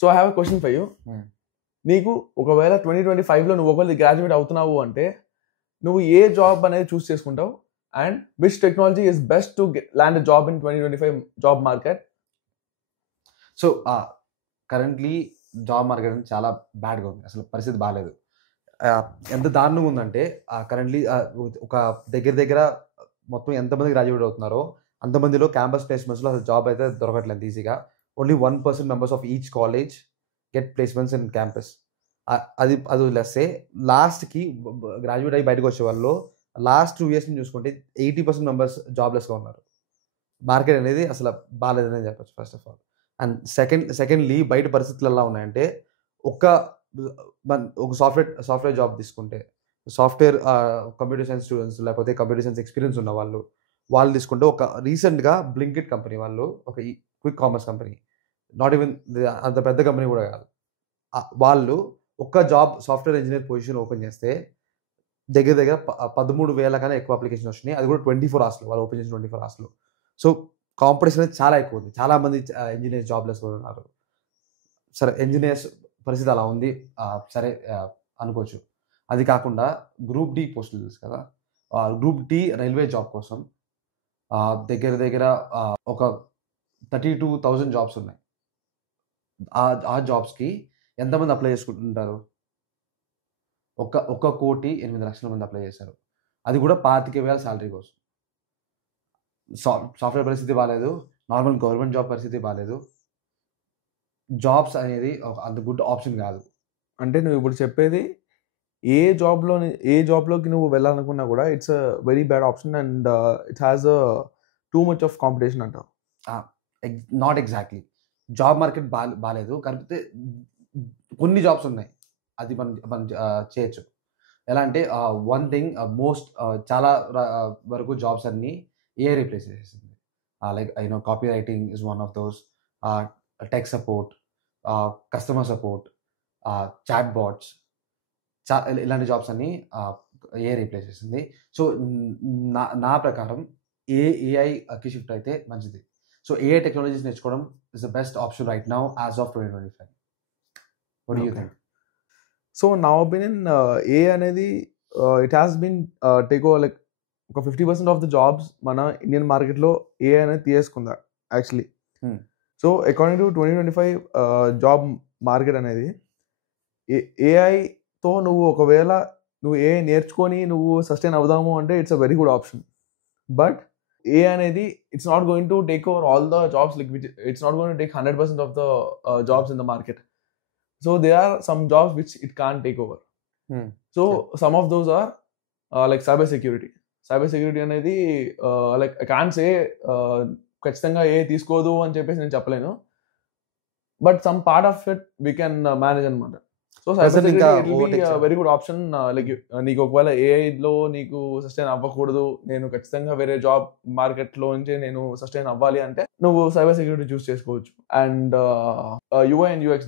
So I have a question for you. నీకు ఒకవేళ 2025లో నువ్వు ఒకవేళ గ్రాడ్యుయేట్ అవుతున్నావు అంటే నువ్వు ఏ జాబ్ అనేది చూస్ చేసుకుంటావు and which technology is best to land a job in 2025 job market? So currently job market చాలా బ్యాడ్గా ఉంది, అసలు పరిస్థితి బాగాలేదు. ఎంత దారుణంగా ఉందంటే కరెంట్లీ ఒక దగ్గర మొత్తం ఎంతమంది గ్రాడ్యుయేట్ అవుతున్నారో అంతమందిలో క్యాంపస్ ప్లేస్మెంట్స్లో అసలు జాబ్ అయితే దొరకట్లేదు ఈజీగా. Only 1% members of each college get placements in campus. అది లెస్సే. లాస్ట్కి గ్రాడ్యుయేట్ అయ్యి బయటకు వచ్చే వాళ్ళు లాస్ట్ 2 years చూసుకుంటే 80% మెంబర్స్ జాబ్లెస్గా ఉన్నారు. మార్కెట్ అనేది అసలు బాగాలేదని చెప్పచ్చు first of all. And secondly బయట పరిస్థితులు ఎలా ఉన్నాయంటే ఒక సాఫ్ట్వేర్ జాబ్ తీసుకుంటే సాఫ్ట్వేర్ కంప్యూటర్ సైన్స్ స్టూడెంట్స్ లేకపోతే కంప్యూటర్ సైన్స్ ఎక్స్పీరియన్స్ ఉన్న వాళ్ళు తీసుకుంటే ఒక రీసెంట్గా బ్లింకిట్ కంపెనీ వాళ్ళు ఒక quick commerce company, not even అంత పెద్ద కంపెనీ కూడా కాదు, వాళ్ళు ఒక్క job software engineer position open చేస్తే దగ్గర 13,000 కన్నా ఎక్కువ అప్లికేషన్ వచ్చినాయి. అది కూడా 24 hours వాళ్ళు ఓపెన్ చేసిన 24 hours. సో కాంపిటీషన్ అనేది చాలా ఎక్కువ ఉంది. చాలామంది ఇంజనీర్స్ జాబ్లెస్ కూడా ఉన్నారు. సరే, ఇంజనీర్స్ పరిస్థితి అలా ఉంది, సరే అనుకోవచ్చు. అది కాకుండా గ్రూప్ డి పోస్టులు తెలుసు కదా, గ్రూప్ డి రైల్వే జాబ్ కోసం దగ్గర ఒక 32,000 జాబ్స్ ఉన్నాయి. ఆ జాబ్స్కి ఎంతమంది అప్లై చేసుకుంటుంటారు? 1,08,00,000 మంది అప్లై చేశారు. అది కూడా 25,000 శాలరీ కోసం. సాఫ్ట్వేర్ పరిస్థితి బాగాలేదు, నార్మల్ గవర్నమెంట్ జాబ్ పరిస్థితి బాగాలేదు. జాబ్స్ అనేది అంత గుడ్ ఆప్షన్ కాదు. అంటే నువ్వు ఇప్పుడు చెప్పేది ఏ జాబ్లోకి నువ్వు వెళ్ళాలనుకున్నా కూడా it's a very bad option and it has too much of competition అంటావు. నాట్ ఎగ్జాక్ట్లీ, జాబ్ మార్కెట్ బాగాలేదు, కాకపోతే కొన్ని జాబ్స్ ఉన్నాయి, అది మనం చేయొచ్చు. ఎలా అంటే వన్ థింగ్ చాలా వరకు జాబ్స్ అన్నీ ఏఐ రీప్లేస్ చేసేసింది. Like copy writing is one of those, tech support, customer support, chat bots, ఇలాంటి జాబ్స్ అన్నీ ఏఐ రీప్లేస్ చేసింది. సో నా ప్రకారం ఏఐకి షిఫ్ట్ అయితే మంచిది. సో ఏఐ టెక్నాలజీస్ నేర్చుకోవడం is the best option right now as of 2025. What do you think? So నా ఒపీనియన్ ఏ అనేది it has been take over, like ఒక 50% ఆఫ్ ద జాబ్స్ మన ఇండియన్ మార్కెట్లో ఏ అనేది తీసేసుకుందా actually. So according to 2025 job market అనేది ఏఐతో ఒకవేళ నువ్వు ఏ నేర్చుకొని నువ్వు సస్టైన్ అవుదాము అంటే it's a very good option. But ఏ అనేది it's not going to take over all the jobs, like it's not going to take 100% of the jobs in the market. So there are some jobs which it can't take over. So some of those are like cyber security. Cyber security అనేది like I can't say ఖచ్చితంగా ఏ తీసుకోదు అని చెప్పేసి నేను చెప్పలేను, but some part of it we can manage అనమాట. So cyber security will be very good option. Like నీకు ఒకవేళ ఏఐలో నీకు సస్టైన్ అవ్వకూడదు, నేను ఖచ్చితంగా వేరే జాబ్ మార్కెట్లో నుంచి నేను సస్టైన్ అవ్వాలి అంటే నువ్వు సైబర్ సెక్యూరిటీ చూస్ చేసుకోవచ్చు. And UI and UX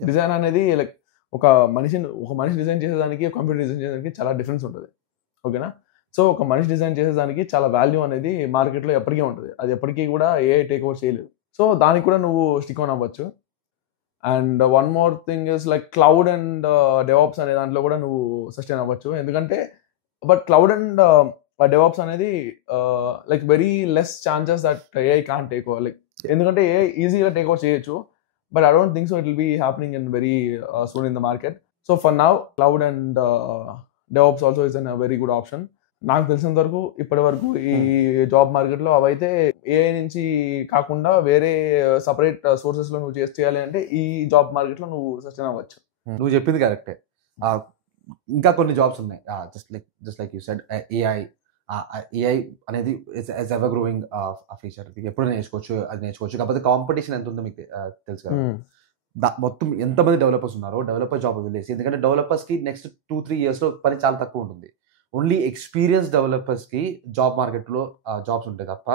design అనేది లైక్ ఒక మనిషి డిజైన్ చేసేదానికి కంప్యూటర్ డిజైన్ చేసేదానికి చాలా డిఫరెన్స్ ఉంటుంది, ఓకేనా? సో ఒక మనిషి డిజైన్ చేసేదానికి చాలా వాల్యూ అనేది మార్కెట్లో ఎప్పటికీ ఉంటుంది, అది ఎప్పటికీ కూడా ఏఐ టేక్ ఓవర్ చేయలేదు. సో దానికి కూడా నువ్వు స్టిక్ ఆన్ అవ్వచ్చు. And one more thing is like cloud and DevOps అనే దాంట్లో కూడా నువ్వు సస్టైన్ అవ్వచ్చు. ఎందుకంటే బట్ క్లౌడ్ అండ్ డెవాప్స్ అనేది like very less chances that AI can't take over, like ఎందుకంటే ఏఐ ఈజీగా టేక్ ఓవర్ చేయొచ్చు, but I don't think so it will be happening in very soon in the market. So for now cloud and DevOps also is a very good option. నాకు తెలిసినంత వరకు ఇప్పటి వరకు ఈ job మార్కెట్లో అవైతే ఏఐ నుంచి కాకుండా వేరే సపరేట్ సోర్సెస్లో నువ్వు చేయాలి అంటే ఈ జాబ్ మార్కెట్లో నువ్వు సస్టైన్ అవ్వచ్చు. నువ్వు చెప్పింది కరెక్టే. ఇంకా కొన్ని జాబ్స్ ఉన్నాయి, just like you said AI అనేది ఇస్ ఎవర్ గ్రోయింగ్ ఫీచర్, ఎప్పుడు నేర్చుకోవచ్చు. కాకపోతే కాంపిటీషన్ ఎంత ఉందో మీకు తెలుసు కదా. మొత్తం ఎంతమంది డెవలపర్స్ ఉన్నారో డెవలపర్ జాబ్ వదిలేసి, ఎందుకంటే డెవలపర్స్కి నెక్స్ట్ 2-3 yearsలో పని చాలా తక్కువ ఉంటుంది. ఓన్లీ ఎక్స్పీరియన్స్ డెవలపర్స్కి జాబ్ మార్కెట్లో జాబ్స్ ఉంటాయి తప్ప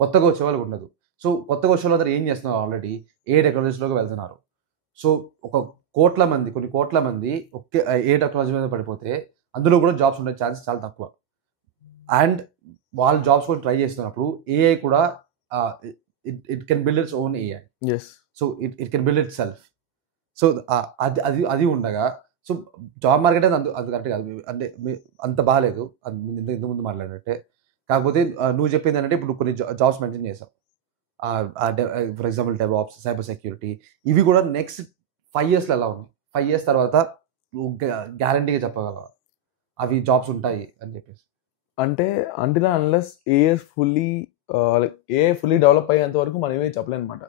కొత్తగా వచ్చే వాళ్ళకి ఉండదు. సో కొత్తగా వచ్చే వాళ్ళందరూ ఏం చేస్తున్నారు, ఆల్రెడీ ఏ టెక్నాలజీలోకి వెళ్తున్నారు. సో కొన్ని కోట్ల మంది ఒకే ఏ టెక్నాలజీ మీద పడిపోతే అందులో కూడా జాబ్స్ ఉండే ఛాన్స్ చాలా తక్కువ. అండ్ వాళ్ళు జాబ్స్ కూడా ట్రై చేస్తున్నప్పుడు ఏఐ కూడా it can build its own AI. So it can build it self. So అది ఉండగా సో జాబ్ మార్కెట్ అది కరెక్ట్ కాదు, అంటే అంత బాగాలేదు, అది ఇంతకు ముందు మాట్లాడినట్టే. కాకపోతే నువ్వు చెప్పింది ఏంటంటే ఇప్పుడు కొన్ని జాబ్స్ మెన్షన్ చేసావు, for example DevOps, cyber security, ఇవి కూడా నెక్స్ట్ 5 yearsలో ఎలా ఉన్నాయి, 5 years తర్వాత నువ్వు గ్యారంటీగా చెప్పగలవా అవి జాబ్స్ ఉంటాయి అని చెప్పేసి? అంటే అంటిల్ అన్లెస్ ఏఏ ఫుల్లీ డెవలప్ అయ్యేంత వరకు మనం ఏమీ చెప్పలేం అనమాట.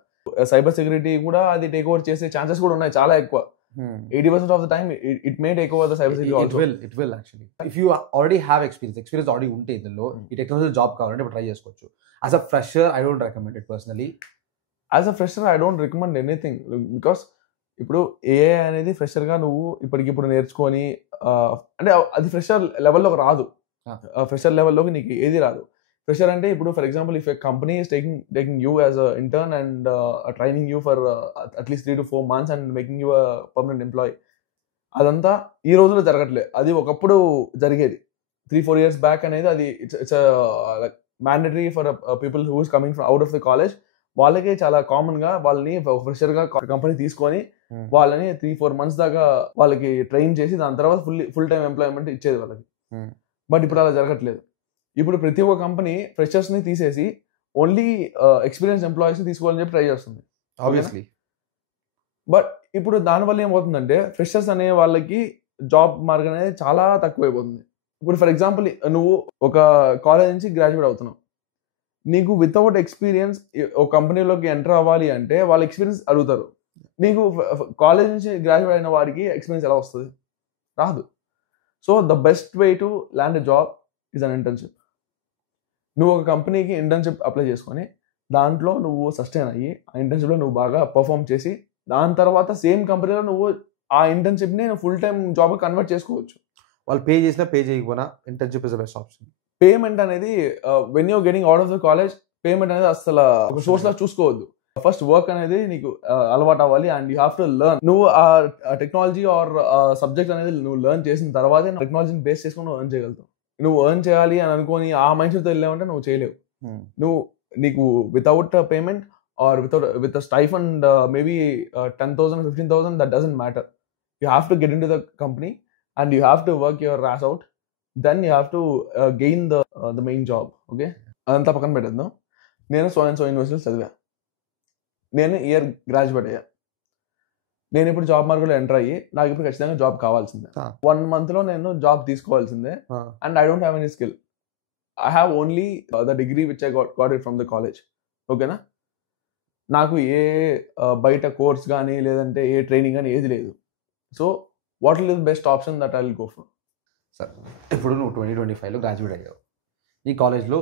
సైబర్ సెక్యూరిటీ కూడా అది టేక్ ఓవర్ చేసే ఛాన్సెస్ కూడా ఉన్నాయి చాలా ఎక్కువ. 80% of the time it may take over the cyber security. It will actually if you already have experience already ఉంటే ఇందులో ఈ టెక్నాలజీ జాబ్ కావాలంటే ఇప్పుడు ట్రై చేసుకోవచ్చు. As a fresher I don't recommend it personally. As a fresher I don't recommend anything, because ఇప్పుడు AI అనేది ఫ్రెషర్గా నువ్వు ఇప్పటికిప్పుడు నేర్చుకొని అంటే అది ఫ్రెషర్ లెవెల్లోకి రాదు. ఫ్రెషర్ లెవెల్లోకి నీకు ఏది రాదు. ఫ్రెషర్ అంటే ఇప్పుడు for example if a company is taking you as a intern and training you for at least 3 to 4 months and making you a permanent employee, అదంతా ఈ రోజుల్లో జరగట్లేదు. అది ఒకప్పుడు జరిగేది 3-4 years బ్యాక్ అనేది. అది it's mandatory for people who is coming from out of the college. వాళ్ళకి చాలా కామన్ గా వాళ్ళని ఫ్రెషర్ గా కంపెనీ తీసుకొని వాళ్ళని 3-4 months దాకా వాళ్ళకి ట్రైన్ చేసి దాని తర్వాత ఫుల్ టైం ఎంప్లాయ్మెంట్ ఇచ్చేది వాళ్ళకి. బట్ ఇప్పుడు అలా జరగట్లేదు. ఇప్పుడు ప్రతి ఒక్క కంపెనీ ఫ్రెషర్స్ ని తీసేసి ఓన్లీ ఎక్స్పీరియన్స్ ఎంప్లాయీస్ ని తీసుకోవాలని చెప్పి ట్రై చేస్తుంది ఆబ్వియస్లీ. బట్ ఇప్పుడు దానివల్ల ఏమవుతుందంటే ఫ్రెషర్స్ అనే వాళ్ళకి జాబ్ మార్గం అనేది చాలా తక్కువైపోతుంది. ఇప్పుడు ఫర్ ఎగ్జాంపుల్ నువ్వు ఒక కాలేజ్ నుంచి గ్రాడ్యుయేట్ అవుతున్నావు, నీకు వితౌట్ ఎక్స్పీరియన్స్ ఒక కంపెనీలోకి ఎంటర్ అవ్వాలి అంటే వాళ్ళ ఎక్స్పీరియన్స్ అడుగుతారు. నీకు కాలేజ్ నుంచి గ్రాడ్యుయేట్ అయిన వాడికి ఎక్స్పీరియన్స్ ఎలా వస్తుంది? రాదు. So the best way to land a job is an internship. నువ్వు ఒక కంపెనీకి ఇంటర్న్షిప్ అప్లై చేసుకొని దాంట్లో నువ్వు సస్టైన్ అయ్యి ఆ ఇంటర్న్షిప్లో నువ్వు బాగా పర్ఫామ్ చేసి దాని తర్వాత సేమ్ కంపెనీలో నువ్వు ఆ ఇంటర్న్షిప్ని ఫుల్ టైం జాబ్ కన్వర్ట్ చేసుకోవచ్చు. వాళ్ళు పే చేసినా పే చేయకపోయినా internship is the best option. Payment అనేది when you're getting out of the college payment అనేది అసలు ఒక సోర్స్ లా చూసుకోవద్దు. ఫస్ట్ వర్క్ అనేది నీకు అలవాటు అవ్వాలి and you have to learn. నువ్వు ఆ టెక్నాలజీ ఆర్ సబ్జెక్ట్ అనేది నువ్వు లెర్న్ చేసిన తర్వాతే టెక్నాలజీని బేస్ చేసుకుని నువ్వు ఎర్న్ చేయగలుగుతావు. నువ్వు ఎర్న్ చేయాలి అని అనుకొని ఆ మైండ్ సెట్తో వెళ్ళావంటే నువ్వు చేయలేవు. నీకు without payment are with stipend maybe 10,000 15,000 that doesn't matter. You have to get in to the company and you have to work your ass out, then you have to gain the main job. Okay, అదంతా పక్కన పెట్టేద్దాం. నేను so and so యూనివర్సిటీలో చదివా, నేను year graduate అయ్యా. నేను ఇప్పుడు జాబ్ మార్కెట్లో ఎంటర్ అయ్యి నాకు ఇప్పుడు ఖచ్చితంగా జాబ్ కావాల్సిందే. 1 monthలో నేను జాబ్ తీసుకోవాల్సిందే. And I don't have any skill, I have only the degree which I got it from the college. ఓకేనా, నాకు ఏ బయట కోర్స్ కానీ లేదంటే ఏ ట్రైనింగ్ కానీ ఏది లేదు. So what will be the best option that I will go for? Sir ఇప్పుడు నువ్వు 2025లో గ్రాడ్యుయేట్ అయ్యావు, ఈ కాలేజ్లో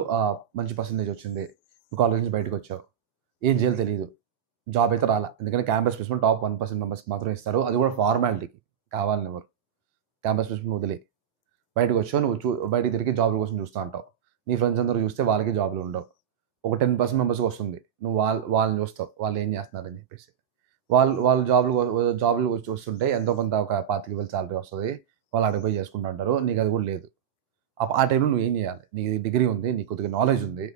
మంచి పర్సంటేజ్ వచ్చింది, నువ్వు కాలేజ్ నుంచి బయటకు వచ్చావు, ఏం చేయాలో తెలియదు, జాబ్ అయితే రాలా. ఎందుకంటే క్యాంపస్ ప్లేస్మెంట్ టాప్ 1% మెంబర్స్కి మాత్రం ఇస్తారు, అది కూడా ఫార్మాలిటీకి, కావాలని ఎవరు. క్యాంపస్ ప్లేస్మెంట్ వదిలే బయటకు వచ్చావు, నువ్వు బయటకు తిరిగి జాబ్ల కోసం చూస్తూ ఉంటావు. నీ ఫ్రెండ్స్ అందరూ చూస్తే వాళ్ళకి జాబ్లు ఉండవు, ఒక 10% మెంబర్స్కి వస్తుంది, నువ్వు వాళ్ళని చూస్తావు వాళ్ళు ఏం చేస్తున్నారని చెప్పేసి. వాళ్ళు జాబ్లు వస్తుంటే ఎంతో కొంత ఒక 25,000 శాలరీ వస్తుంది, వాళ్ళు అడిగిపోయి చేసుకుంటూ ఉంటారు, నీకు అది కూడా లేదు. ఆ టైంలో నువ్వు ఏం చేయాలి? నీకు డిగ్రీ ఉంది, నీకు కొద్దిగా నాలెడ్జ్ ఉంది,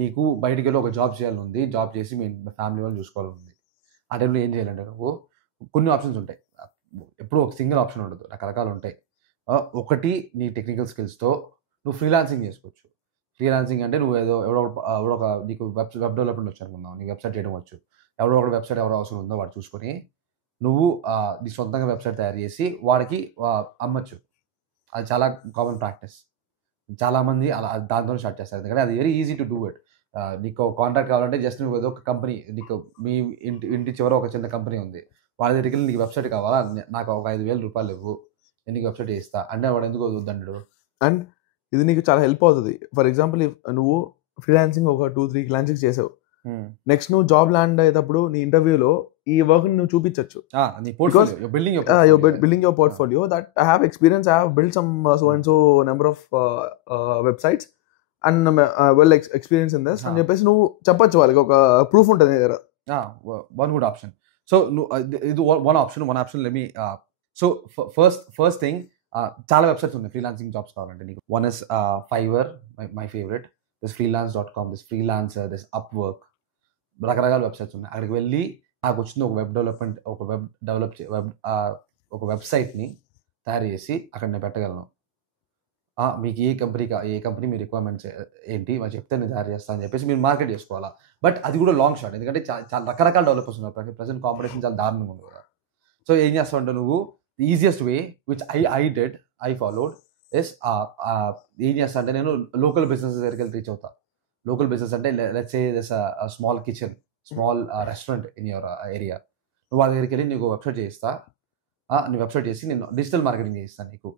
నీకు బయటికి వెళ్ళి ఒక జాబ్ చేయాలని ఉంది, జాబ్ చేసి మీ ఫ్యామిలీ వాళ్ళు చూసుకోవాలని ఉంది. ఆ టైంలో ఏం చేయాలంటే నువ్వు కొన్ని ఆప్షన్స్ ఉంటాయి, ఎప్పుడు ఒక సింగిల్ ఆప్షన్ ఉండదు, రకరకాలు ఉంటాయి. ఒకటి నీ టెక్నికల్ స్కిల్స్తో నువ్వు ఫ్రీలాన్సింగ్ చేసుకోవచ్చు. ఫ్రీలాన్సింగ్ అంటే నువ్వు ఎవడో నీకు వెబ్ డెవలప్మెంట్ వచ్చి అనుకుందాం, నీకు వెబ్సైట్ చేయడం వచ్చు, ఎవరో ఒక వెబ్సైట్ ఎవరో అవసరం ఉందో వాడు చూసుకొని నువ్వు నీ సొంతంగా వెబ్సైట్ తయారు చేసి వాడికి అమ్మచ్చు. అది చాలా కామన్ ప్రాక్టీస్, చాలామంది అలా దాంతో స్టార్ట్ చేస్తారు, ఎందుకంటే అది very easy to do it. నీకు కాంట్రాక్ట్ కావాలంటే జస్ట్ నువ్వు ఏదో ఒక కంపెనీ, నీకు మీ ఇంటి చివర ఒక చిన్న కంపెనీ ఉంది, వాళ్ళ దగ్గరికి వెళ్ళి నీకు వెబ్సైట్ కావాలా, నాకు ఒక 5,000 రూపాయలు ఇవ్వు, నేను నీకు వెబ్సైట్ చేస్తా అంటే వాడు ఎందుకు వద్దంటాడు. అండ్ ఇది నీకు చాలా హెల్ప్ అవుతుంది. ఫర్ ఎగ్జాంపుల్ నువ్వు ఫ్రీలాన్సింగ్ ఒక 2-3 క్లయింట్స్కి చేసావు, నెక్స్ట్ నువ్వు జాబ్ ల్యాండ్ అయ్యేటప్పుడు నీ ఇంటర్వ్యూలో ఈ వర్క్ నువ్వు చూపించచ్చు. Building your portfolio that I have experience, I have build some so and so number of websites and well experience in this అని చెప్పేసి నువ్వు చెప్పచ్చు, వాళ్ళకి ఒక ప్రూఫ్ ఉంటుంది నీ దగ్గర. One good option. సో ఇది one option let me. So first thing, చాలా వెబ్సైట్స్ ఉన్నాయి ఫ్రీలాన్సింగ్ జాబ్స్ కావాలంటే నీకు. One is Fiverr, my favourite, this freelance.com, this freelancer, this Upwork, రకరకాల వెబ్సైట్స్ ఉన్నాయి. అక్కడికి వెళ్ళి నాకు వచ్చింది ఒక వెబ్సైట్ని తయారు చేసి అక్కడ నేను పెట్టగలను. మీకు ఏ కంపెనీ మీ రిక్వైర్మెంట్స్ ఏంటి వాళ్ళు చెప్తే నేను తయారు చేస్తాను అని చెప్పేసి మీరు మార్కెట్ చేసుకోవాలా. బట్ అది కూడా లాంగ్ షాట్, ఎందుకంటే చాలా రకరకాల డెవలపర్స్ ఉన్నారు. ప్రజెంట్ కాంపిటీషన్ చాలా దారుణంగా ఉంది కదా. సో ఏం చేస్తావు అంటే నువ్వు easiest way which I followed is ఏం చేస్తా అంటే నేను లోకల్ బిజినెస్ దగ్గరికి వెళ్ళి రీచ్ అవుతా. లోకల్ బిజినెస్ అంటే let's say this small kitchen, small restaurant in your area. నువ్వు వాళ్ళ దగ్గరికి వెళ్ళి నీకు వెబ్సైట్ చేయిస్తా. నీ వెబ్సైట్ చేసి నేను డిజిటల్ మార్కెటింగ్ చేయిస్తాను నీకు.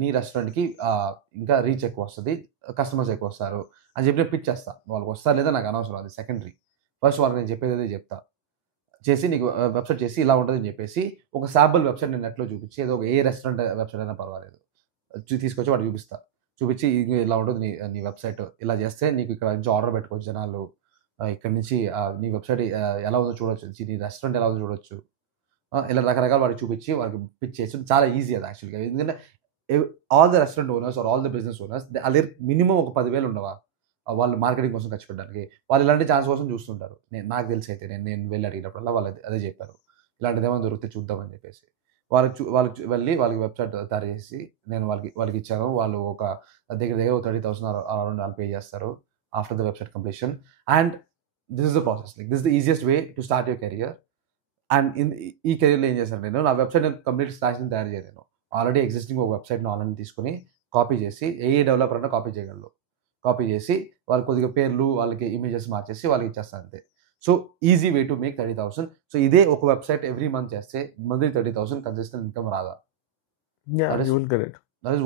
నీ రెస్టారెంట్కి ఇంకా రీచ్ ఎక్కువ వస్తుంది, కస్టమర్స్ ఎక్కువ వస్తారు అని చెప్పి నేను పిచ్ చేస్తా. వాళ్ళకి వస్తారు లేదా నాకు అనవసరం, అది సెకండరీ. ఫస్ట్ వాళ్ళకి నేను చెప్పేది అదే చెప్తా. చేసి నీకు వెబ్సైట్ చేసి ఇలా ఉంటుందని చెప్పేసి ఒక శాంపుల్ వెబ్సైట్ నేను నెట్లో చూపించి, ఏదో ఏ రెస్టారెంట్ వెబ్సైట్ అయినా పర్వాలేదు తీసుకొచ్చి వాడు చూపించి ఇలా ఉంటుంది నీ వెబ్సైట్, ఇలా చేస్తే నీకు ఇక్కడ నుంచి ఆర్డర్ పెట్టుకోవచ్చు జనాలు, ఇక్కడ నుంచి నీ వెబ్సైట్ ఎలా ఉందో చూడొచ్చు, నీ రెస్టారెంట్ ఎలా ఉందో చూడొచ్చు, ఇలా రకరకాల వాడికి చూపించి వాళ్ళకి పిచ్ చేసి. చాలా ఈజీ అది యాక్చువల్గా. ఎందుకంటే all the restaurant owners or all the business owners అదే మినిమం ఒక 10,000 ఉండవా వాళ్ళు మార్కెటింగ్ కోసం ఖర్చు పెట్టడానికి. వాళ్ళు ఇలాంటి ఛాన్స్ కోసం చూస్తుంటారు. నాకు తెలిసి అయితే నేను వెళ్ళి అడిగినప్పుడల్లా వాళ్ళు అదే చెప్పారు, ఇలాంటిది ఏమైనా దొరికితే చూద్దామని చెప్పేసి. వాళ్ళకి వెళ్ళి వాళ్ళకి వెబ్సైట్ తయారు చేసి నేను వాళ్ళకి ఇచ్చాను. వాళ్ళు ఒక దగ్గర 30,000 అరౌండ్ వాళ్ళు పే చేస్తారు after the website completion. And this is the process, like this the easiest way to start your career. And ఈ కెరియర్లో ఏం చేశాను నేను, నా వెబ్సైట్ కంప్లీట్ స్టాష్ని తయారు చేయలేను. ఆల్రెడీ ఎగ్జిస్టింగ్ ఒక వెబ్సైట్ని ఆన్లైన్ తీసుకుని కాపీ చేసి, ఏ డెవలపర్ అయినా కాపీ చేయగలరు. కాపీ చేసి వాళ్ళు కొద్దిగా పేర్లు వాళ్ళకి ఇమేజెస్ మార్చేసి వాళ్ళకి ఇచ్చేస్తాను అంతే. So easy way to make 30,000. So ఇదే ఒక వెబ్సైట్ ఎవ్రీ మంత్ చేస్తే మంత్లీ 30,000 కన్సిస్టెంట్ ఇన్కమ్ రాదా? That is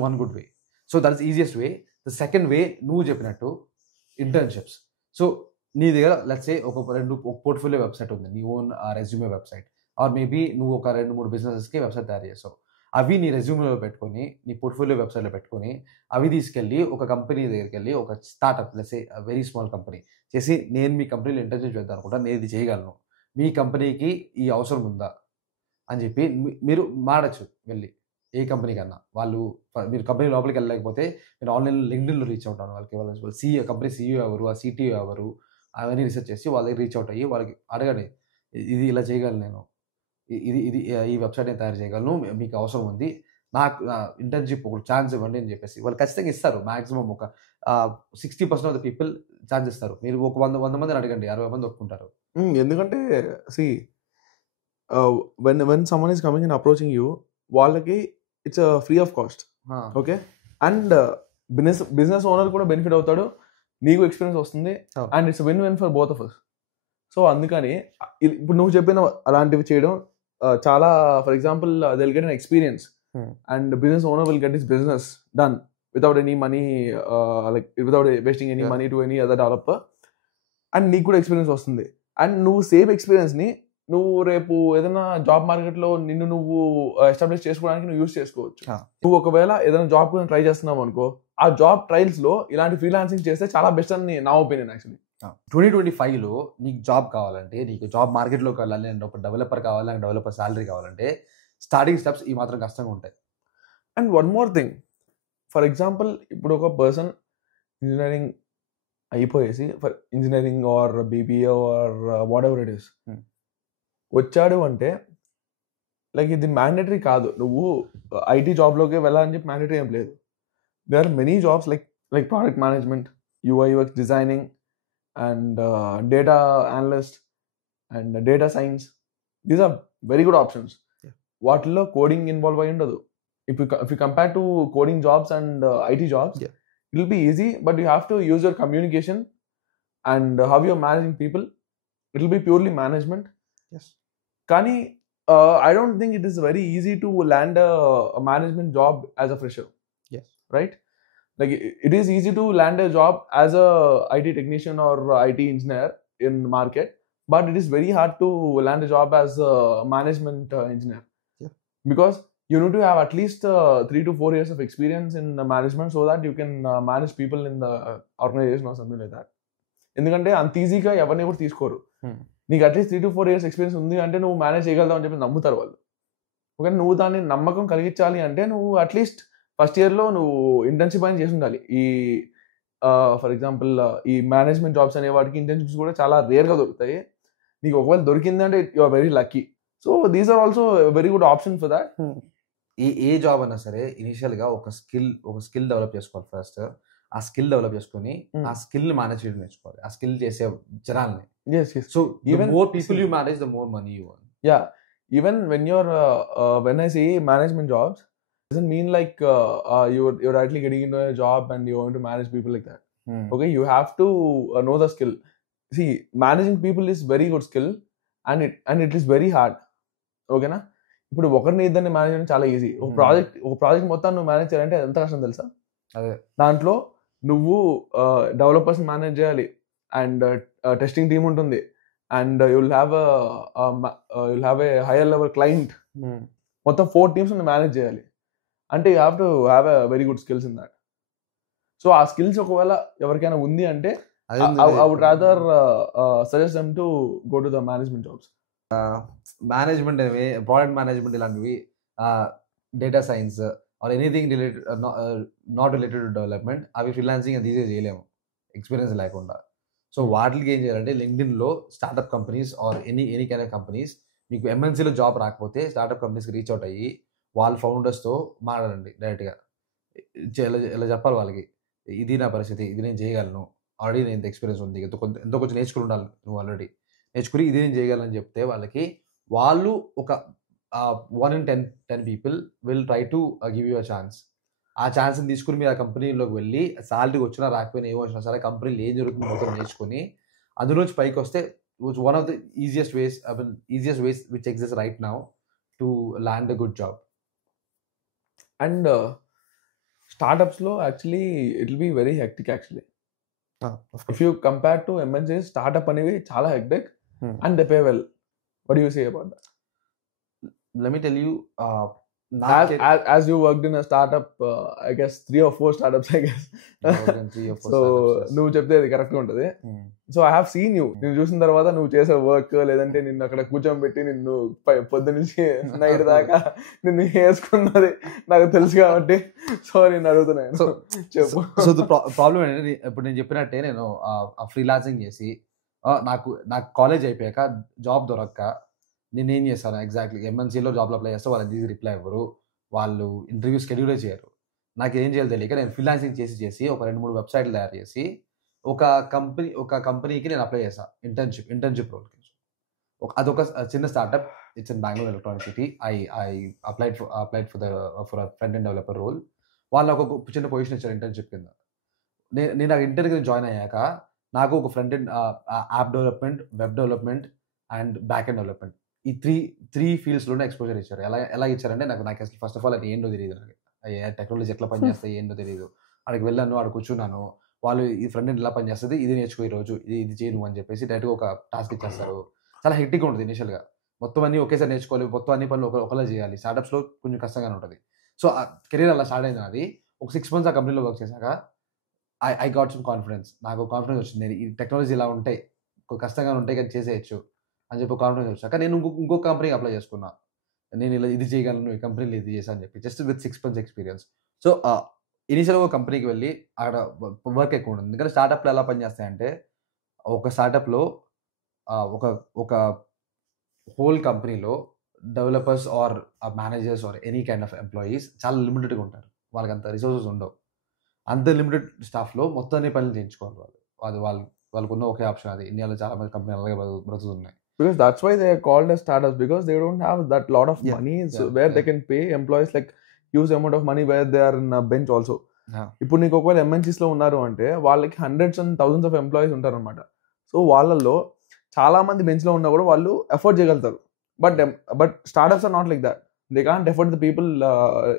one good way. So that is easiest way. The second way నువ్వు చెప్పినట్టు ఇంటర్న్షిప్స్. సో నీ దగ్గర లెట్స్ సే ఒక పోర్ట్ఫోలియో వెబ్సైట్ ఉంది, నీ own resume website, or maybe నువ్వు ఒక 2-3 బిజినెసెస్కి వెబ్సైట్ తయారు చేసావు. అవి నీ రెజ్యూమేలో పెట్టుకొని, నీ పోర్ట్ఫోలియో వెబ్సైట్లో పెట్టుకొని, అవి తీసుకెళ్ళి ఒక కంపెనీ దగ్గరికి వెళ్ళి, ఒక startup let's say very small company చేసి, నేను మీ కంపెనీలో ఇంటర్న్షిప్ చేద్దాం అనుకుంటా, నేను ఇది చేయగలను, మీ కంపెనీకి ఈ అవసరం ఉందా అని చెప్పి మీరు మాడచ్చు వెళ్ళి ఏ కంపెనీ కన్నా. మీరు కంపెనీ లోపలికి వెళ్ళలేకపోతే మీరు ఆన్లైన్ లింక్డ్ఇన్లో రీచ్ అవుతాను వాళ్ళకి కంపెనీ సీఈఓ ఎవరు, ఆ సిటీఓ ఎవరు, అవన్నీ రీసెర్చ్ చేసి వాళ్ళ దగ్గర రీచ్ అవుట్ అయ్యి వాళ్ళకి అడగండి, ఇది ఇలా చేయగలను నేను, ఇది ఈ వెబ్సైట్ నేను తయారు చేయగలను, మీకు అవసరం ఉంది, నాకు ఇంటర్న్షిప్ ఒక ఛాన్స్ ఇవ్వండి అని చెప్పేసి వాళ్ళు ఖచ్చితంగా ఇస్తారు. మాక్సిమం ఒక 60% ఆఫ్ ద పీపుల్ ఛాన్స్ ఇస్తారు. మీరు ఒక 100 మందిని అడగండి, 60 మంది ఒప్పుకుంటారు. ఎందుకంటే when someone is coming and approaching you, వాళ్ళకి it's free of cost. Okay, and business owner కూడా బెనిఫిట్ అవుతాడు, నీకు ఎక్స్పీరియన్స్ వస్తుంది, and it's win for both of us. So అందుకని ఇప్పుడు నువ్వు చెప్పిన అలాంటివి చేయడం చాలా, for example they will get an experience and the business owner will get his business done without any money, like without wasting any money to any other developer, and నీకు కూడా experience వస్తుంది. అండ్ నువ్వు same ఎక్స్పీరియన్స్ని నువ్వు రేపు ఏదైనా job మార్కెట్లో నిన్ను నువ్వు ఎస్టాబ్లిష్ చేసుకోవడానికి నువ్వు యూస్ చేసుకోవచ్చు. నువ్వు ఒకవేళ ఏదైనా జాబ్ కోసం ట్రై చేస్తున్నావు అనుకో, ఆ జాబ్ ట్రయల్స్లో ఇలాంటి ఫ్రీలాన్సింగ్ చేస్తే చాలా బెస్ట్ అని నా ఒపీనియన్. యాక్చువల్లీ 2025లో నీకు జాబ్ కావాలంటే, నీకు జాబ్ మార్కెట్లోకి వెళ్ళాలి అంటే, ఒక డెవలపర్ కావాలి, నాకు డెవలపర్ శాలరీ కావాలంటే స్టార్టింగ్ స్టెప్స్ ఈ మాత్రం కష్టంగా ఉంటాయి. And one more thing, for example ఇప్పుడు ఒక పర్సన్ ఇంజనీరింగ్ అయిపోయేసి, for engineering or BBA or whatever it is వచ్చాడు అంటే, లైక్ ఇది మ్యాండేటరీ కాదు, నువ్వు ఐటీ జాబ్లోకి వెళ్ళాలని చెప్పి మ్యాండేటరీ ఏం లేదు. They are many jobs like product management, UI UX designing, and data analyst and data science. These are very good options. వాటిల్లో కోడింగ్ ఇన్వాల్వ్ అయి ఉండదు. If you compare to coding jobs and IT jobs, it will be easy, but you have to use your communication and how you're managing people. It will be purely management. Yes. కానీ I don't think it is very easy to land a management job as a fresher. Yes. Right? Like it is easy to land a job as a IT technician or IT engineer in market, but it is very hard to land a job as a management engineer. Yeah. Because you need to have at least 3 to 4 years of experience in management so that you can manage people in the organization or something like that. ఎందుకంటే అంత ఈజీగా ఎవరిని కూడా తీసుకోరు. నీకు at least 3 to 4 years experience ఉంది అంటే నువ్వు మేనేజ్ చేయగలుగుతావు అని చెప్పి నమ్ముతారు వాళ్ళు. ఓకే, నువ్వు దాన్ని నమ్మకం కలిగించాలి అంటే నువ్వు అట్లీస్ట్ ఫస్ట్ ఇయర్లో నువ్వు ఇంటర్న్షిప్ అని చేసి ఉండాలి. ఈ ఫర్ ఎగ్జాంపుల్ ఈ మేనేజ్మెంట్ జాబ్స్ అనే వాటికి ఇంటర్న్షిప్స్ కూడా చాలా రేర్గా దొరుకుతాయి. నీకు ఒకవేళ దొరికిందంటే you are very lucky. So these are also very good option for that. ఏ జాబ్ అయినా సరే ఇనిషియల్గా ఒక స్కిల్ డెవలప్ చేసుకోవాలి ఫస్ట్. ఆ స్కిల్ డెవలప్ చేసుకొని ఆ స్కిల్ మేనేజ్ చేయడం నేర్చుకోవాలి, ఆ స్కిల్ చేసే జనాల్ని. So even more people you manage the more money you earn. Yeah, even when I say management jobs, doesn't mean like you're directly getting into a job and you're going to manage people like that. Okay, you have to know the skill. See, managing people is very good skill and it is very hard. Okay na? ఇప్పుడు ఒకరిని ఇద్దరిని manage చేయడం చాలా easy. ఒక project మొత్తం నువ్వు manage చేయాలంటే ఎంత కష్టం తెలుసా? అదే దాంట్లో నువ్వు డెవలపర్స్ మేనేజ్ చేయాలి, అండ్ టెస్టింగ్ టీమ్ ఉంటుంది, and you'll have a higher level client. మొత్తం 4 teams మేనేజ్ చేయాలి అంటే you have to have a very good skills in that. So ఆ స్కిల్స్ ఒకవేళ ఎవరికైనా ఉంది అంటే I would rather suggest them to go to the management jobs. Management అనేవి, product management ఇలాంటివి, data science or anything related not related to development, అవి freelancing అది ఈజీగా చేయలేము ఎక్స్పీరియన్స్ లేకుండా. సో వాటికి ఏం చేయాలంటే లింక్డ్ఇన్లో startup companies or any kind of companies, మీకు ఎంఎన్సీలో జాబ్ రాకపోతే స్టార్ట్అప్ కంపెనీస్కి రీచ్ అవుట్ అయ్యి వాళ్ళ ఫౌండర్స్తో మాట్లాడండి డైరెక్ట్గా. ఇలా చెప్పాలి వాళ్ళకి, ఇది నా పరిస్థితి, ఇది నేను చేయగలను, ఆల్రెడీ నేను ఇంత ఎక్స్పీరియన్స్ ఉంది, ఎంతో కొంచెం నేర్చుకుని ఉండాలి, నువ్వు ఆల్రెడీ నేర్చుకుని ఇది నేను చేయగలను చెప్తే వాళ్ళకి వాళ్ళు ఒక 1 in 10 people will try to give you a chance. ఆ ఛాన్స్ని తీసుకుని మీరు ఆ కంపెనీలోకి వెళ్ళి శాలరీ వచ్చినా రాకపోయినా ఏమో వచ్చినా సరే కంపెనీలో ఏం జరుగుతుందో మొత్తం నేర్చుకుని అందులోంచి పైకి వస్తే one of the easiest ways which exist right now to land a good job. And స్టార్ట్అప్స్లో actually it will be very hectic actually. If you compare to MNC, startup అనేవి చాలా hectic and they pay well. What do you say about that? Let me tell you, as you worked in a startup, I guess 3 or 4 startups, I guess. So నువ్వు చెప్తేది కరెక్ట్గా ఉంటుంది. So I have seen you, నేను చూసిన తర్వాత నువ్వు చేసే work, లేదంటే నిన్ను అక్కడ కూర్చోబెట్టి నిన్ను పొద్దు నుంచి నైట్ దాకా నిన్ను వేసుకున్నది నాకు తెలుసు కాబట్టి సో నేను అడుగుతున్నాను. చెప్పు. సో ప్రాబ్లం ఏంటంటే ఇప్పుడు నేను చెప్పినట్టే నేను ఫ్రీలాన్సింగ్ చేసి నాకు కాలేజ్ అయిపోయాక జాబ్ దొరక్క నేనేం చేశాను ఎగ్జాక్ట్లీ, ఎంఎన్సీలో జాబ్లో అప్లై చేస్తే వాళ్ళు దీనికి రిప్లై ఇవ్వరు, వాళ్ళు ఇంటర్వ్యూ షెడ్యూలే చేయరు. నాకు ఏం చేయాలి తెలియక నేను ఫ్రీలాన్సింగ్ చేసి ఒక 2-3 వెబ్సైట్లు తయారు చేసి ఒక కంపెనీకి నేను అప్లై చేశాను ఇంటర్న్షిప్ రోల్కి. అదొక చిన్న startup, it's in Bengaluru electronic city. I applied for front end developer role. వాళ్ళు నాకు ఒక చిన్న పొజిషన్ ఇచ్చారు ఇంటర్న్షిప్ కింద. నేను ఆ ఇంటర్వ్యూకి జాయిన్ అయ్యాక నాకు ఒక front end app development, web development and back end development, ఈ త్రీ ఫీల్డ్స్లోనే ఎక్స్పోజర్ ఇచ్చారు. ఎలా ఇచ్చారంటే నాకు అసలు ఫస్ట్ ఆఫ్ ఆల్ అది ఏంటో తెలియదు, నాకు టెక్నాలజీ ఎట్లా పనిచేస్తాయి ఏంటో తెలియదు. అక్కడికి వెళ్ళాను, అక్కడ కూర్చున్నాను, వాళ్ళు ఈ ఫ్రంట్ ఎండ్ ఎలా పనిచేస్తుంది, ఇది నేర్చుకో ఈరోజు, ఇది చేయను అని చెప్పేసి డైరెక్ట్గా ఒక టాస్క్ ఇచ్చేస్తారు. చాలా హెక్టిక్గా ఉంటుంది ఇనిషియల్గా, మొత్తం అన్నీ ఒకేసారి నేర్చుకోవాలి, మొత్తం అన్ని పనులు ఒకలా చేయాలి. స్టార్ట్అప్స్లో కొంచెం కష్టంగానే ఉంటుంది. సో ఆ కెరీర్ అలా స్టార్ట్ అయింది నాది. ఒక 6 months ఆ కంపెనీలో వర్క్ చేశాక ఐ గాట్ సమ్ కాన్ఫిడెన్స్. నాకు కాన్ఫిడెన్స్ వచ్చింది, నేను ఈ టెక్నాలజీ ఇలా ఉంటాయి, కష్టంగా ఉంటాయి కానీ చేసేయచ్చు అని చెప్పి కాన్ఫిడెన్స్ వచ్చాక నేను ఇంకో కంపెనీకి అప్లై చేసుకున్నా. నేను ఇలా ఇది చేయగలను, ఈ కంపెనీలో ఇది చేశాను అని చెప్పి, just with 6 months experience. So ఇనిషియల్గా ఒక కంపెనీకి వెళ్ళి అక్కడ వర్క్ ఎక్కువ ఉంటుంది. ఎందుకంటే స్టార్ట్అప్లో ఎలా పనిచేస్తాయంటే ఒక స్టార్ట్అప్లో ఒక హోల్ కంపెనీలో developers or managers or any kind of employees చాలా లిమిటెడ్గా ఉంటారు, వాళ్ళకి అంత రిసోర్సెస్ ఉండవు. అంత లిమిటెడ్ స్టాఫ్లో మొత్తాన్ని పనులు చేయించుకోవాలి వాళ్ళకు ఉన్న ఒకే ఆప్షన్ అది. ఇండియాలో చాలా మంది కంపెనీలు అలాగే బ్రతుకుతున్నాయి. Because that's why they are called as startups, because they don't have that lot of money where they can pay employees like huge amount of money where they are in a bench also. ఇప్పుడు నీకు ఒకవేళ ఎంఎన్సీస్లో ఉన్నారు అంటే వాళ్ళకి hundreds and thousands of employees ఉంటారు అనమాట. So వాళ్ళల్లో చాలా మంది బెంచ్లో ఉన్నా కూడా వాళ్ళు ఎఫోర్డ్ చేయగలుగుతారు. But startups are not like that. They can't afford the people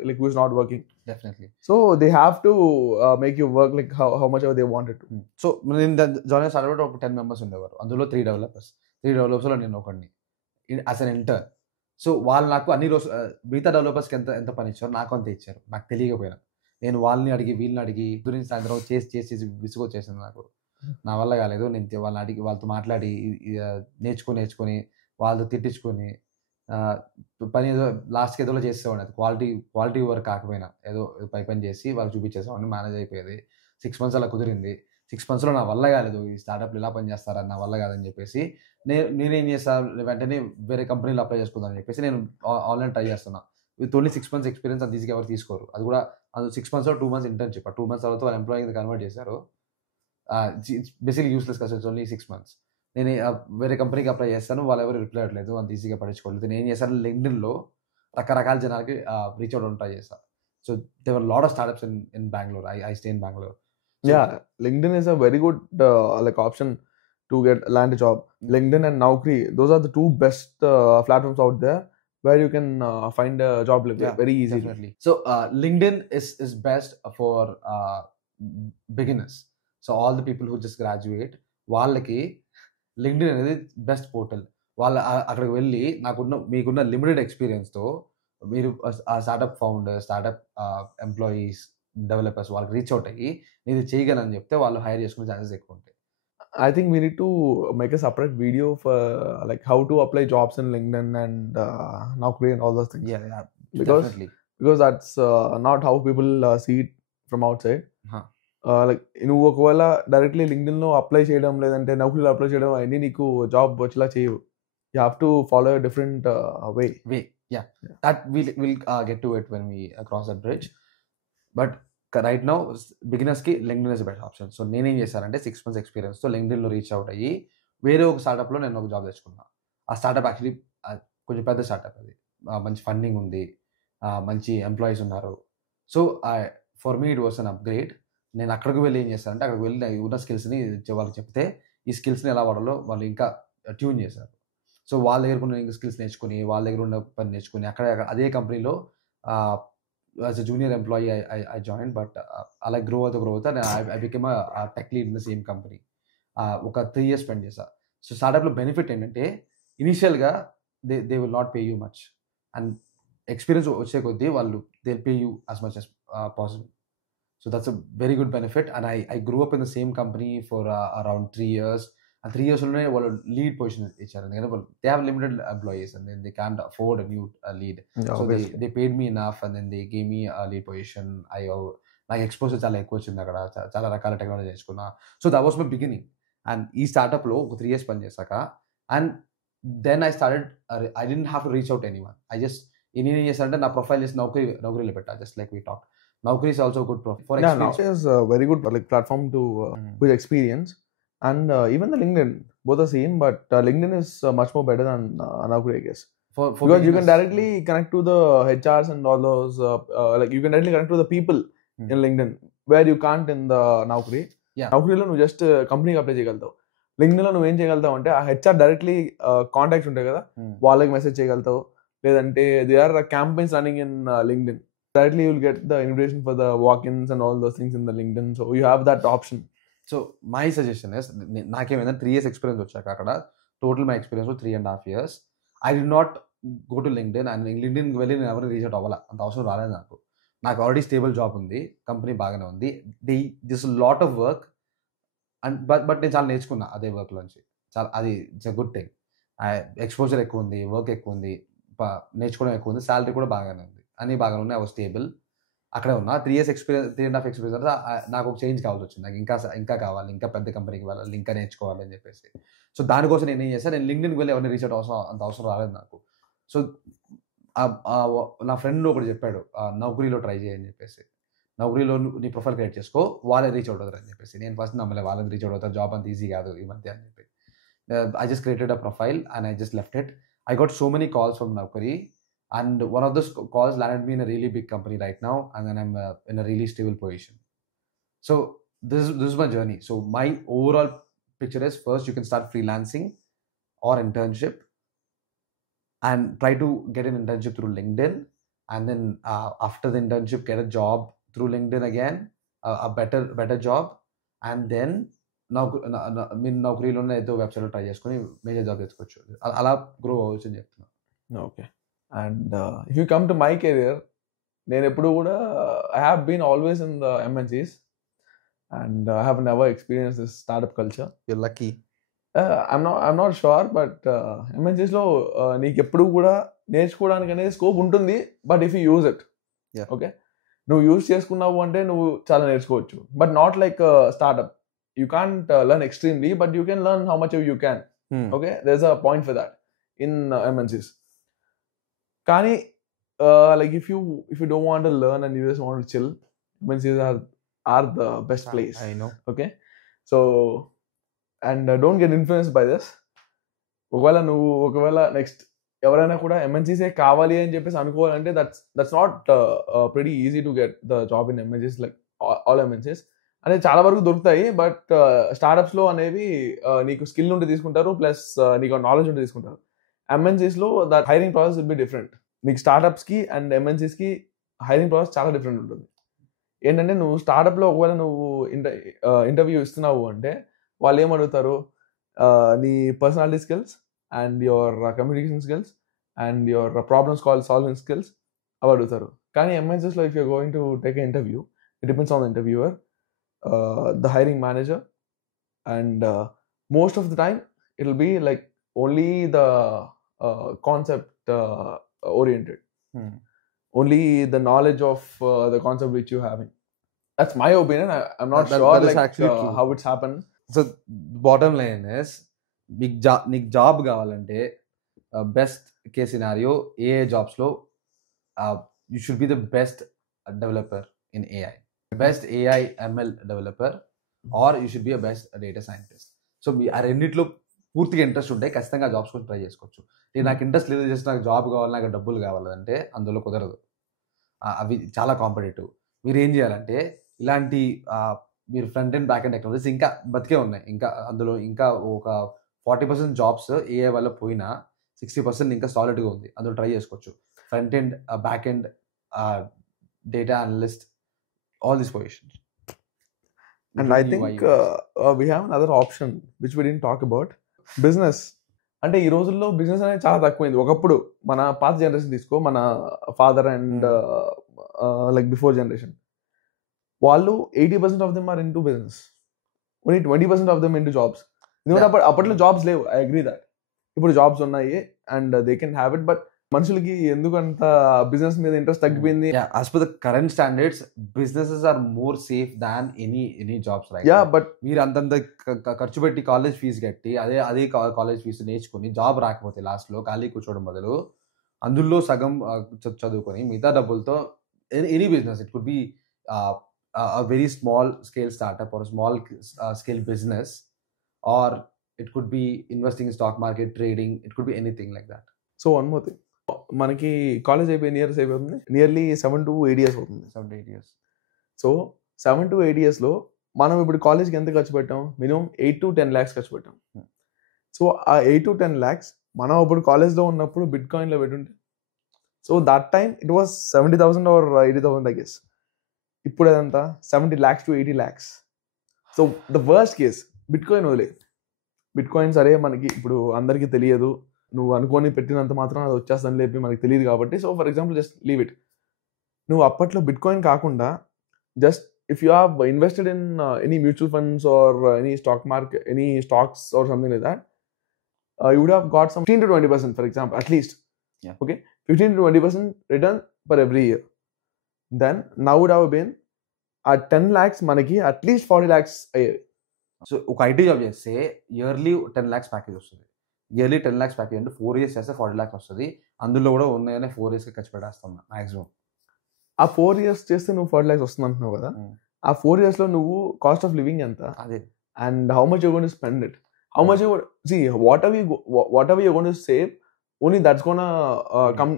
like who is not working. Definitely. So they have to make you work like how much ever they wanted to. So నేను join startup ఒక 10 members ఉండేవారు, అందులో 3 డెవలపర్స్లో నేను ఒకడిని as an intern. So వాళ్ళు నాకు అన్ని రోజు మిగతా డెవలపర్స్కి ఎంత పని ఇచ్చారో నాకు అంతే ఇచ్చారు, నాకు తెలియకపోయినా. నేను వాళ్ళని అడిగి వీళ్ళని అడిగి గురించి సాయంత్రం చేసి విసుగొచ్చేసింది నాకు, నా వల్ల కాలేదు. నేను వాళ్ళని అడిగి వాళ్ళతో మాట్లాడి నేర్చుకొని వాళ్ళతో తిట్టించుకొని పని ఏదో లాస్ట్కి ఏదో చేసేవాడిని. అది క్వాలిటీ వర్క్ కాకపోయినా ఏదో పని చేసి వాళ్ళు చూపించేసేవాడిని, మేనేజ్ అయిపోయేది. 6 months అలా కుదిరింది. 6 మంత్స్లో నా వల్ల కాలేదు, ఈ స్టార్టప్లు ఇలా పని చేస్తారని నా వల్ల కాదని చెప్పేసి నేనేం చేస్తాను, వెంటనే వేరే కంపెనీలో అప్లై చేసుకుందాం అని చెప్పేసి నేను ఆన్లైన్ ట్రై చేస్తున్నా. విత్ ఓన్లీ 6 మంత్స్ ఎక్స్పీరియన్స్ అంత ఈజీగా ఎవరు తీసుకోరు. అది కూడా 6 మంత్స్ 2 మంత్స్ ఇంటర్న్షిప్. 2 మంత్స్ తర్వాత వాళ్ళు ఎంప్లాయీ కన్వర్ట్ చేశారు. ఇట్స్ బేసిక్లీ యూస్లెస్ కదా, ఇట్స్ ఓన్లీ 6 మంత్స్. నేను వేరే కంపెనీకి అప్లై చేస్తాను, వాళ్ళు ఎవరు రిప్లై అవ్వట్లేదు, అంత ఈజీగా పట్టించుకోలేదు. నేను ఏం చేశాను, లింక్డ్ఇన్లో రకరకాల జనాలకి రీచ్ అవుట్ ట్రై చేస్తాను. So there were lot of startups in Bengaluru. I stay in Bengaluru. Yeah, LinkedIn is a very good like option to land a job. LinkedIn and Naukri, those are the two best platforms out there where you can find a job very easily. Definitely. So LinkedIn is best for beginners. So all the people who just graduate, వాళ్ళకి LinkedIn అనేది best portal. వాళ్ళు అక్కడికి వెళ్ళి మీకున్న limited ఎక్స్పీరియన్స్తో మీరు ఆ startup founder, startup employees, developers వాళ్ళకి రీచ్ అవుట్ అయ్యి ఇది చేయగలని చెప్తే వాళ్ళు హైర్ చేసుకునే ఛాన్సెస్ ఎక్కువ ఉంటాయి. I think we need to make a separate video for like how to apply jobs in LinkedIn and Naukri and all those things. Yeah, Definitely. Because that's not how people see it from outside. Like నువ్వు ఒకవేళ directly లింక్డ్ఇన్లో apply చేయడం లేదంటే నౌకరీలో apply చేయడం అన్నీ నీకు job వచ్చేలా చేయవు. You have to follow a different way. Yeah. That we'll get to it when we cross that bridge. But right now బిగినర్స్కి LinkedIn is best option. So నేనేం చేశానంటే 6 మంత్స్ ఎక్స్పీరియన్స్తో LinkedInలో రీచ్ అవుట్ అయ్యి వేరే ఒక స్టార్టప్లో నేను ఒక జాబ్ తెచ్చుకున్నాను. ఆ స్టార్టప్ యాక్చువల్లీ కొంచెం పెద్ద స్టార్టప్, అది మంచి ఫండింగ్ ఉంది, మంచి ఎంప్లాయీస్ ఉన్నారు. So for me it was an upgrade. నేను అక్కడికి వెళ్ళి ఏం చేశానంటే అక్కడికి వెళ్ళి ఉన్న స్కిల్స్ని వాళ్ళకి చెప్తే ఈ స్కిల్స్ని ఎలా వాడాలో వాళ్ళు ఇంకా ట్యూన్ చేశారు. సో వాళ్ళ దగ్గర ఉన్న స్కిల్స్ నేర్చుకుని, వాళ్ళ దగ్గర ఉన్న పని నేర్చుకుని అక్కడ అదే కంపెనీలో as a junior employee I joined, but అలా గ్రో అవుతా I became a tech lead in the same company. ఒక 3 years స్పెండ్ చేశా. సో స్టార్టప్లో బెనిఫిట్ ఏంటంటే ఇనిషియల్గా they will not pay you much, and experience వచ్చే కొద్దీ వాళ్ళు they will pay you as much as possible. So that's a very good benefit, and I grew up in the same company for around 3 years. And 3 years లోనే వాళ్ళు lead position ఇచ్చారు, ఎందుకంటే వాళ్ళు they have limited employees and then they can't afford a new lead. So they paid me enough and then they gave me lead position. నాకు exposure చాలా ఎక్కువ వచ్చింది అక్కడ, చాలా రకాల టెక్నాలజీ నేర్చుకున్నా. So that was my beginning. And ఈ స్టార్టప్లో ఒక 3 years పని చేశాక, and then I started, I don't have to reach out anyone. నేనేం చేశానంటే నా ప్రొఫైల్ చేసి నౌకరీలో పెట్టా, just like we talk. Naukri is also a good profile. Naukri is a very good like platform to with experience, and even the LinkedIn, both are same, but LinkedIn is much more better than Naukri, I guess. For because you can directly connect to the HRs and all those like you can directly connect to the people in LinkedIn where you can't in the Naukri. Naukri lo nu just company ki apply cheyagaltavu. LinkedIn lo nu em cheyagaltavu ante aa HR directly contacts untayi kada, vallaki message cheyagaltavu, ledante there are campaigns running in LinkedIn. Directly you will get the invitation for the walk-ins and all those things in the LinkedIn, so you have that option. So my suggestion is, నాకేమైనా 3 years experience వచ్చాక అక్కడ total my experience 3.5 years, I did not go to LinkedIn, and LinkedInకి వెళ్ళి నేను ఎవరైనా reach out అవ్వాలా, అంత అవసరం రాలేదు నాకు ఆల్రెడీ స్టేబుల్ జాబ్ ఉంది, కంపెనీ బాగానే ఉంది, this lot of work, and but నేను చాలా నేర్చుకున్నా అదే వర్క్లోంచి, చాలా అది it's a good thing. Exposure ఎక్కువ ఉంది, వర్క్ ఎక్కువ ఉంది, నేర్చుకోవడం ఎక్కువ ఉంది, శాలరీ కూడా బాగానే ఉంది, అన్నీ బాగానే ఉన్నాయి. ఐ వాజ్ స్టేబుల్, అక్కడే ఉన్నా. 3 years ఎక్స్పీరియన్స్, 3.5 ఎక్స్పీరియన్స్ తర్వాత నాకు ఒక చేంజ్ కావాల్సి వచ్చింది. నాకు ఇంకా కావాలి, ఇంకా పెద్ద కంపెనీకి వెళ్ళాలి, ఇంకా నేర్చుకోవాలి అని చెప్పేసి. సో దానికోసం నేను ఏం చేశాను, నేను LinkedInకి వెళ్ళి ఎవరిని రీచ్ అవుట్ అంత అవసరం రాలేదు నాకు. సో నా ఫ్రెండ్ ఒకటి చెప్పాడు, నౌకరీలో ట్రై చేయని చెప్పేసి, నౌకరీలో నీ ప్రొఫైల్ క్రియేట్ చేసుకో, వాళ్ళే రీచ్ అవుట్ అవుతారు అని చెప్పేసి. నేను ఫస్ట్ నమ్మలే, వాళ్ళని రీచ్ అవుట్ అవుతారు, జాబ్ అంత ఈజీ కాదు ఈ మధ్య అని చెప్పి. I just created a profile and I just left it. I got so many calls from Naukri, and one of those calls landed me in a really big company right now, and then I'm in a really stable position. So this is my journey. So my overall picture is, first you can start freelancing or internship, and try to get an internship through LinkedIn, and then after the internship get a job through LinkedIn again, a better job, and then మీరు నౌకరీలోనే ఏదో వెబ్సైట్లో try చేసుకొని major job తెచ్చుకోవచ్చు, అలా grow అవ్వచ్చు అని చెప్తున్నాను. Okay. And if you come to my career, నేను ఎప్పుడు కూడా I have been always in the MNCs, and I have never experience this startup culture. You're lucky. I'm not sure, but MNCsలో నీకు ఎప్పుడు కూడా నేర్చుకోవడానికి అనేది స్కోప్ ఉంటుంది, but if you use it, okay, నువ్వు యూజ్ చేసుకున్నావు అంటే నువ్వు చాలా నేర్చుకోవచ్చు, but not like startup. you can't learn extremely, but you can learn how much you can. Okay, there's a point for that in MNCs. Kani, like if you don't want to learn and you just want to chill, MNCs are the best place. I know. Okay, so and don't get influenced by this. ఒకవేళ next ఎవరైనా కూడా ఎంఎన్సీసే కావాలి అని చెప్పేసి అనుకోవాలంటే that's not pretty easy to get the job in MNCs, like all MNCs అనేది చాలా వరకు దొరుకుతాయి. బట్ స్టార్ట్అప్స్లో అనేవి నీకు స్కిల్ ఉంటే తీసుకుంటారు, ప్లస్ నీకు నాలెడ్జ్ ఉంటే తీసుకుంటారు. ఎంఎన్సీస్లో that hiring process will be different. నీకు స్టార్ట్అప్స్కి అండ్ ఎంఎన్సీస్కి హైరింగ్ ప్రాసెస్ చాలా డిఫరెంట్ ఉంటుంది. ఏంటంటే నువ్వు స్టార్ట్అప్లో ఒకవేళ నువ్వు ఇంటర్వ్యూ ఇస్తున్నావు అంటే వాళ్ళు ఏమడుగుతారు, నీ personality skills and your communication skills and your problems solving skills అవి అడుగుతారు. కానీ ఎంఎన్సీస్లో if you're going to take a interview, it depends on the interviewer, the hiring manager, and most of the time it will be like only the concept oriented, only the knowledge of the concept which you having. That's my opinion. I'm not sure that is like actually how it's happened. So bottom line is, నీకు job కావాలంటే best case scenario AI జాబ్స్లో you should be the best developer in AI, best AI ML developer, or you should be a best data scientist. So ఆ రెండిట్లో పూర్తిగా interest ఉంటే ఖచ్చితంగా jobs కోసం try చేసుకోవచ్చు. నాకు ఇంట్రెస్ట్ లేదు, జస్ట్ నాకు జాబ్ కావాలి, నాకు డబ్బులు కావాలంటే అందులో కుదరదు. అవి చాలా కాంపిటేటివ్. మీరు ఏం చేయాలంటే ఇలాంటి మీరు front and back and technologies ఇంకా బతికే ఉన్నాయి. ఇంకా అందులో ఇంకా ఒక 40% జాబ్స్ ఏఐ వల్ల పోయినా 60% ఇంకా సాలిడ్గా ఉంది, అందులో ట్రై చేసుకోవచ్చు. Front end, back end, data analyst, all these positions. And I think we have another option which we didn't talk about, business. అంటే ఈ రోజుల్లో బిజినెస్ అనేది చాలా తక్కువైంది. ఒకప్పుడు మన పాత జనరేషన్ తీసుకో, మన father and like before generation, వాళ్ళు 80% of them are into business, only 20% of them into jobs. ఎందుకంటే అప్పట్లో జాబ్స్ లేవు, ఐ అగ్రీ దాట్. ఇప్పుడు జాబ్స్ ఉన్నాయి and they can have it, but మనుషులకి ఎందుకంత బిజినెస్ మీద ఇంట్రెస్ట్ తగ్గిపోయింది. As per the current standards businesses are more safe than any jobs, right? Yeah, but మీరు అంతంత ఖర్చు పెట్టి కాలేజ్ ఫీజు కట్టి అదే కాలేజ్ ఫీజు నేర్చుకుని జాబ్ రాకపోతే లాస్ట్లో ఖాళీ కూర్చోవడం బదులు అందులో సగం చదువుకొని మిగతా డబ్బులతో any business, it could be very small scale startup or small scale business, or it could be investing in stock market, trading, it could be anything like that. So one more thing, మనకి college అయిపోయిన years అయిపోతుంది, nearly 7 to 8 years అవుతుంది. 7 to 8 years. సో 7 to 8 yearsలో మనం ఇప్పుడు కాలేజ్కి ఎంత ఖర్చు పెట్టాం? మినిమం 8 to 10 lakhs ఖర్చు పెట్టాం. సో ఆ 8 to 10 lakhs మనం ఇప్పుడు కాలేజ్లో ఉన్నప్పుడు బిట్ కాయిన్లో పెట్టుంటే, so that time it was 70,000 or 80,000 I guess. ఇప్పుడు అదంతా 70 lakhs to 80 lakhs. So the worst case bit coin వదిలే, బిట్ కాయిన్ సరే మనకి ఇప్పుడు అందరికీ తెలియదు, నువ్వు అనుకొని పెట్టినంత మాత్రం అది వచ్చేస్తుందని లేపి మనకు తెలియదు కాబట్టి, so for example just leave it. నువ్వు అప్పట్లో బిట్ కాయిన్ కాకుండా just if you have invested in any mutual funds or any stock market, any stocks or something like that, you would have got some 15 to 20% for example, at least. Yeah. Okay, 15 to 20% return per every year. Then now would have been at 10 lakhs మనకి at least 40 lakhs అయ్యేది. So ఒక IT job చేస్తే yearly 10 lakhs package వస్తుంది. Yearly 10 lakhs package అంటే 4 years చేస్తే 40 lakhs వస్తుంది. అందులో కూడా ఉన్నాయని 4 yearsకి ఖర్చు పెట్టేస్తాం మాక్సిమం. ఆ 4 years చేస్తే నువ్వు 40 lakhs వస్తుంది అంటున్నావు కదా, ఆ 4 yearsలో నువ్వు కాస్ట్ ఆఫ్ లివింగ్ ఎంత, అదే, and how much you going to spend it, how much you see, whatever you're going to save, only that's gonna come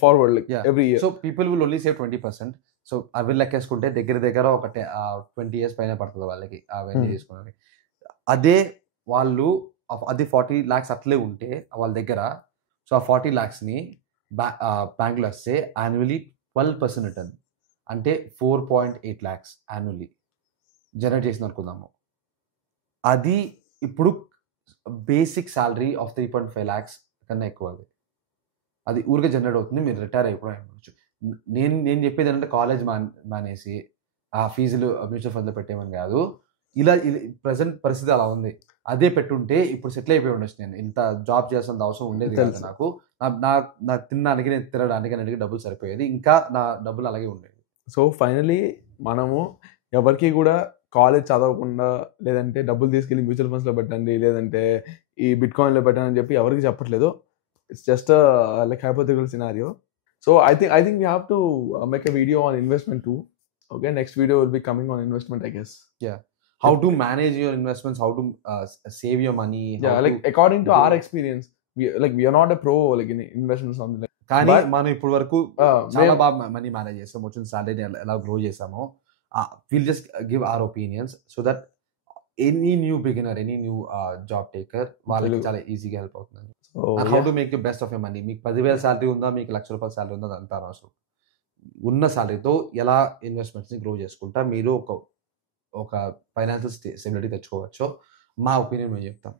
forward like every year. So people will only save 20%. So అవి లెక్కేసుకుంటే దగ్గర ఒక 20 years పైన పడుతుంది వాళ్ళకి అవన్నీ తీసుకున్నది. అదే వాళ్ళు అది 40 lakhs అట్లే ఉంటే వాళ్ళ దగ్గర, సో ఆ 40 lakhsని బ్యాంకులో వస్తే యాన్యువలీ 12% రిటర్న్, అంటే 4.8 lakhs యాన్యువల్లీ జనరేట్ చేసిన అనుకుందాము. అది ఇప్పుడు బేసిక్ శాలరీ ఆఫ్ 3.5 lakhs కన్నా ఎక్కువ. అది ఊరికే జనరేట్ అవుతుంది, మీరు రిటైర్ అయిపోవడం అయిపోవచ్చు. నేను చెప్పేది ఏంటంటే కాలేజ్ మానేసి ఆ ఫీజులు మ్యూచువల్ ఫండ్లో పెట్టేమని కాదు, ఇలా ప్రజెంట్ పరిస్థితి అలా ఉంది. అదే పెట్టుంటే ఇప్పుడు సెటిల్ అయిపోయి ఉండొచ్చు, నేను ఇంత జాబ్ చేయాల్సిన అవసరం ఉండేది కాదు నాకు. నా తినడానికి, నేను తినడానికి అన్నిటికీ డబ్బులు సరిపోయేది, ఇంకా నా డబ్బులు అలాగే ఉండేది. సో ఫైనలీ మనము ఎవరికి కూడా కాలేజ్ చదవకుండా లేదంటే డబ్బులు తీసుకెళ్ళి మ్యూచువల్ ఫండ్స్లో పెట్టండి లేదంటే ఈ బిట్ కాయిన్లో పెట్టండి అని చెప్పి ఎవరికి చెప్పట్లేదు. It's just like hypothetical scenario. So I think we have to make a video on investment too. Okay, next video will be coming on investment, I guess. Yeah, how to manage your investments, how to save your money. Yeah, like according to our experience, we are not a pro like in investments something like. కానీ మనం ఇప్పుడు వరకు చాలా మేము- బాగా money manage చేస్తాం, వచ్చిన సాలరీని ఎలా గ్రో చేసామో. Will just give our opinions so that any new beginner, any new job taker వాళ్ళకి చాలా ఈజీగా హెల్ప్ అవుతుంది. So, how yeah. To make the best of your money. మీకు 10,000 శాలరీ ఉందా, మీకు ₹1,00,000 శాలరీ ఉందా, అదంతా అనవసరం. ఉన్న శాలరీతో ఎలా ఇన్వెస్ట్మెంట్స్ని గ్రో చేసుకుంటా మీరు ఒక ఫైనాన్షియల్ స్టెబిలిటీ తెచ్చుకోవచ్చు. మా ఒపీనియన్ మేము చెప్తాం.